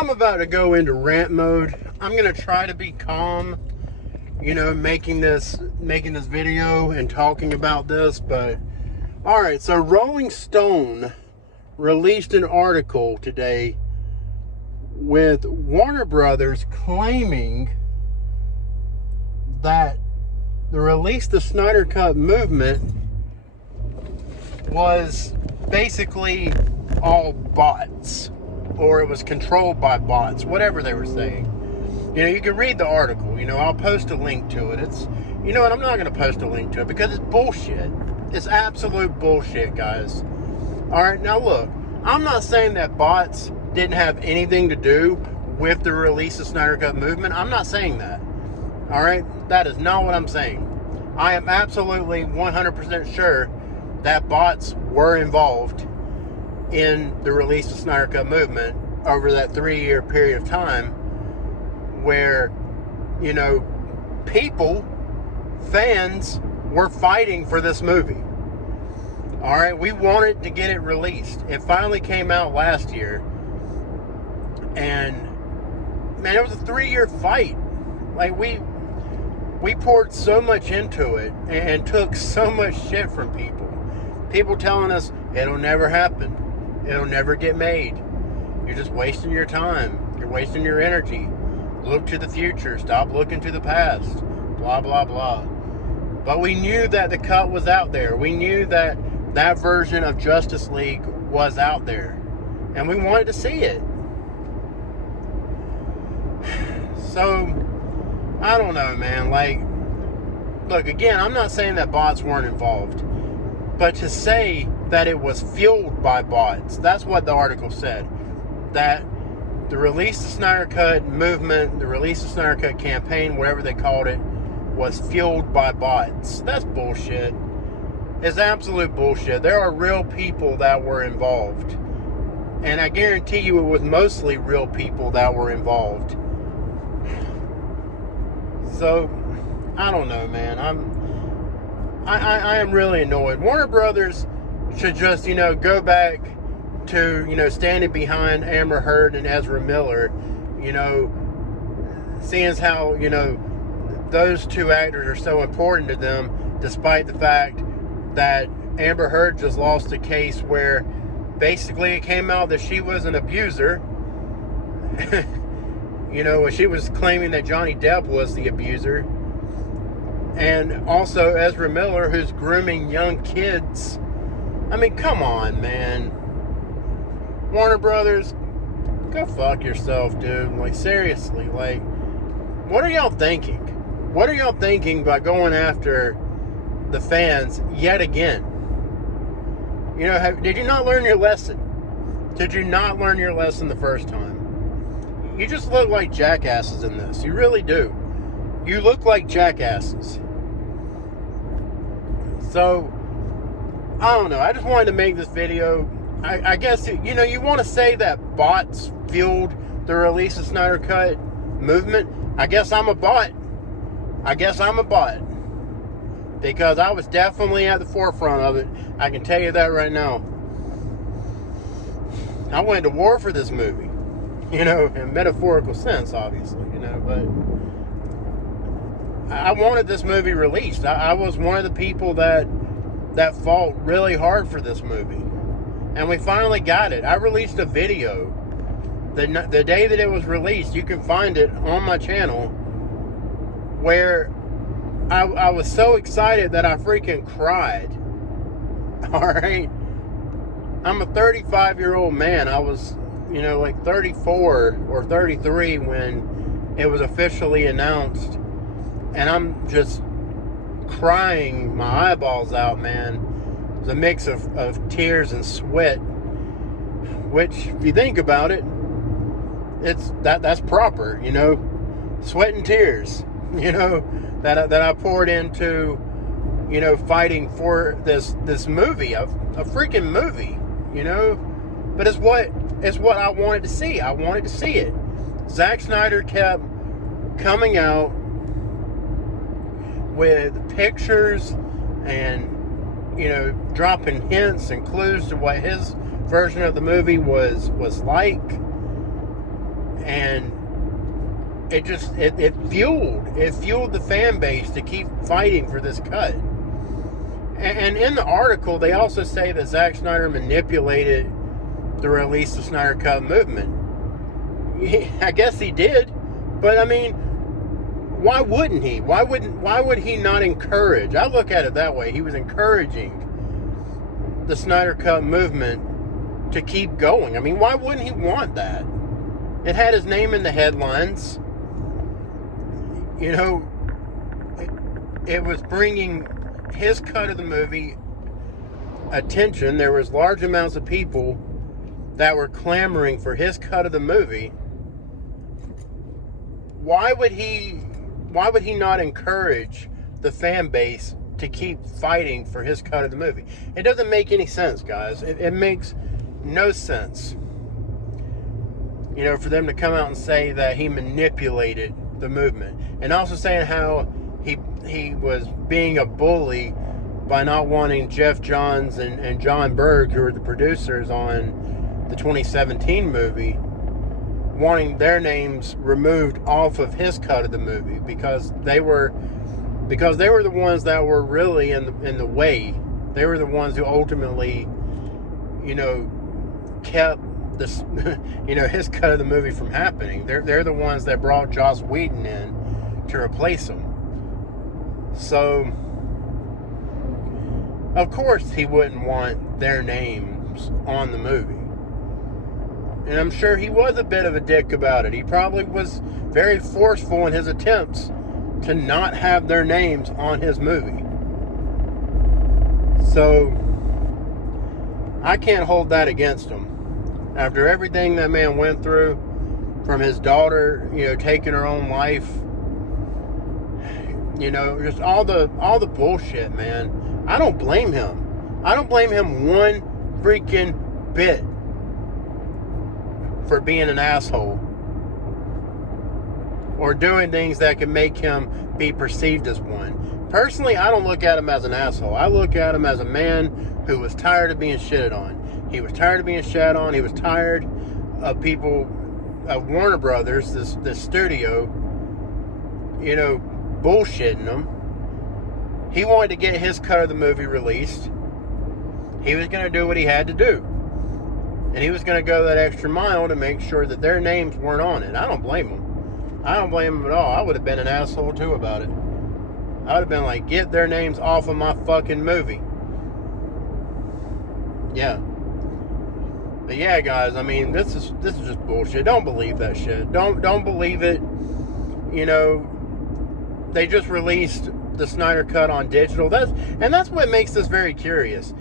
I'm about to go into rant mode. I'm gonna try to be calm, making this video and talking about this, but all right. So Rolling Stone released an article today with Warner Brothers claiming that the release the Snyder Cut movement was basically all bots, or it was controlled by bots, whatever they were saying. You can read the article. I'll post a link to it. I'm not going to post a link to it because it's bullshit. It's absolute bullshit, guys. All right, now look, I'm not saying that bots didn't have anything to do with the release of Snyder Cut movement. I'm not saying that. All right, that is not what I'm saying. I am absolutely 100% sure that bots were involved in the release of Snyder Cut movement over that 3-year period of time where, fans were fighting for this movie. All right, we wanted to get it released. It finally came out last year. And, man, it was a 3-year fight. Like, we poured so much into it and took so much shit from people. People telling us, it'll never happen. It'll never get made. You're just wasting your time. You're wasting your energy. Look to the future. Stop looking to the past. Blah, blah, blah. But we knew that the cut was out there. We knew that that version of Justice League was out there. And we wanted to see it. So, I don't know, man. Like, look, again, I'm not saying that bots weren't involved. But to say that it was fueled by bots, that's what the article said. That the release of Snyder Cut movement, the release of Snyder Cut campaign, whatever they called it, was fueled by bots. That's bullshit. It's absolute bullshit. There are real people that were involved. And I guarantee you it was mostly real people that were involved. So, I don't know, man. I am really annoyed. Warner Brothers should just, go back to, standing behind Amber Heard and Ezra Miller, seeing as how, those two actors are so important to them, despite the fact that Amber Heard just lost a case where basically it came out that she was an abuser. She was claiming that Johnny Depp was the abuser. And also Ezra Miller, who's grooming young kids. I mean, come on, man. Warner Brothers, go fuck yourself, dude. Like, seriously. Like, what are y'all thinking? What are y'all thinking by going after the fans yet again? Did you not learn your lesson? Did you not learn your lesson the first time? You just look like jackasses in this. You really do. You look like jackasses. So, I don't know. I just wanted to make this video. I guess, you want to say that bots fueled the release of Snyder Cut movement. I guess I'm a bot. Because I was definitely at the forefront of it. I can tell you that right now. I went to war for this movie. In metaphorical sense, obviously, but I wanted this movie released. I was one of the people that fought really hard for this movie. And we finally got it. I released a video. The day that it was released, you can find it on my channel, where I was so excited that I freaking cried. Alright? I'm a 35-year-old man. I was, like 34 or 33 when it was officially announced. And I'm just crying my eyeballs out, man. It was a mix of tears and sweat. Which, if you think about it, that's proper, Sweat and tears, that I poured into, fighting for this movie, a freaking movie, But it's what I wanted to see. I wanted to see it. Zack Snyder kept coming out with pictures and, dropping hints and clues to what his version of the movie was like. And it fueled the fan base to keep fighting for this cut. And in the article, they also say that Zack Snyder manipulated the release of Snyder Cut movement. I guess he did, but I mean, why wouldn't he? Why would he not encourage? I look at it that way. He was encouraging the Snyder Cut movement to keep going. I mean, why wouldn't he want that? It had his name in the headlines. You know, it was bringing his cut of the movie attention. There was large amounts of people that were clamoring for his cut of the movie. Why would he not encourage the fan base to keep fighting for his cut of the movie? It doesn't make any sense, guys. It makes no sense. You know, for them to come out and say that he manipulated the movement, and also saying how he was being a bully by not wanting Jeff Johns and John Berg, who are the producers on the 2017 movie, wanting their names removed off of his cut of the movie because they were the ones that were really in the way. They were the ones who ultimately, you know, kept this, you know, his cut of the movie from happening. They're the ones that brought Joss Whedon in to replace him. So, of course, he wouldn't want their names on the movie. And I'm sure he was a bit of a dick about it. He probably was very forceful in his attempts to not have their names on his movie. So, I can't hold that against him. After everything that man went through, from his daughter, you know, taking her own life, you know, just all the bullshit, man. I don't blame him. I don't blame him one freaking bit for being an asshole or doing things that can make him be perceived as one. Personally, I don't look at him as an asshole. I look at him as a man who was tired of being shitted on. He was tired of being shat on. He was tired of people, of Warner Brothers, this studio, you know, bullshitting him. He wanted to get his cut of the movie released. He was going to do what he had to do. And he was going to go that extra mile to make sure that their names weren't on it. I don't blame him. I don't blame him at all. I would have been an asshole too about it. I would have been like, get their names off of my fucking movie. Yeah. But yeah, guys, I mean, this is just bullshit. Don't believe that shit. Don't believe it. You know, they just released the Snyder Cut on digital. That's what makes this very curious.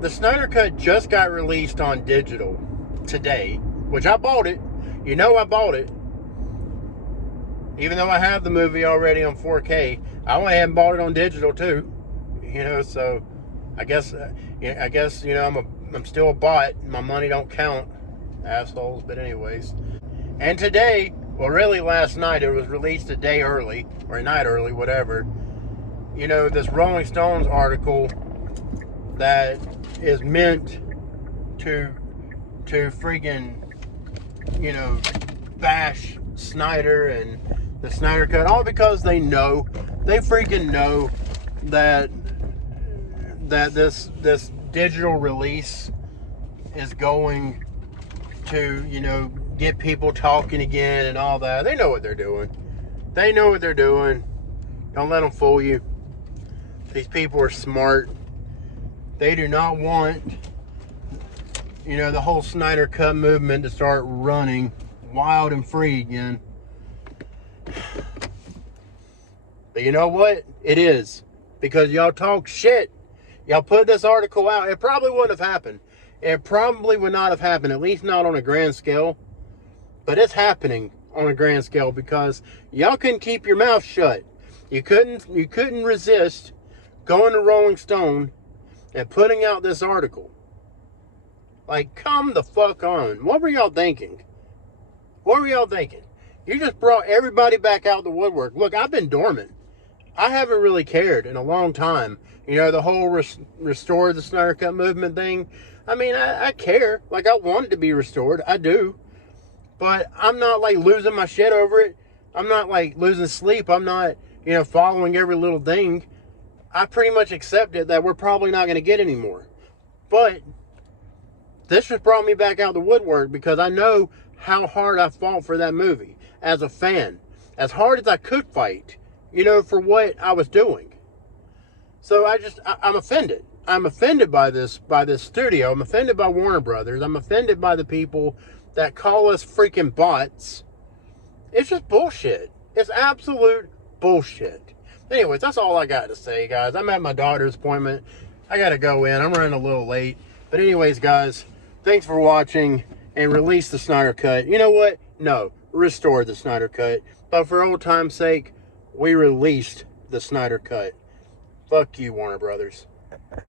The Snyder Cut just got released on digital today, which I bought it. You know I bought it. Even though I have the movie already on 4K, I went ahead and bought it on digital too. You know, so I guess you know, I'm still a bot. My money don't count, assholes. But anyways, and today, well, really last night, it was released a day early or a night early, whatever. You know, this Rolling Stones article that is meant to freaking, you know, bash Snyder and the Snyder Cut, all because they freaking know that this digital release is going to, you know, get people talking again and all that. They know what they're doing. They know what they're doing. Don't let them fool you. These people are smart. They do not want, you know, the whole Snyder Cut movement to start running wild and free again. But you know what? It is. Because y'all talk shit. Y'all put this article out. It probably wouldn't have happened. It probably would not have happened. At least not on a grand scale. But it's happening on a grand scale because y'all couldn't keep your mouth shut. You couldn't resist going to Rolling Stone and putting out this article. Like, come the fuck on. What were y'all thinking? What were y'all thinking? You just brought everybody back out the woodwork. Look, I've been dormant. I haven't really cared in a long time. You know, the whole restore the Snyder Cut movement thing. I mean, I care. Like, I want it to be restored. I do. But I'm not like losing my shit over it. I'm not like losing sleep. I'm not, following every little thing. I pretty much accepted that we're probably not going to get any more. But this just brought me back out the woodwork because I know how hard I fought for that movie as a fan. As hard as I could fight, for what I was doing. So I'm offended. I'm offended by this studio. I'm offended by Warner Brothers. I'm offended by the people that call us freaking bots. It's just bullshit. It's absolute bullshit. Anyways, that's all I got to say, guys. I'm at my daughter's appointment. I got to go in. I'm running a little late. But anyways, guys, thanks for watching and release the Snyder Cut. You know what? No, restore the Snyder Cut. But for old time's sake, we released the Snyder Cut. Fuck you, Warner Brothers.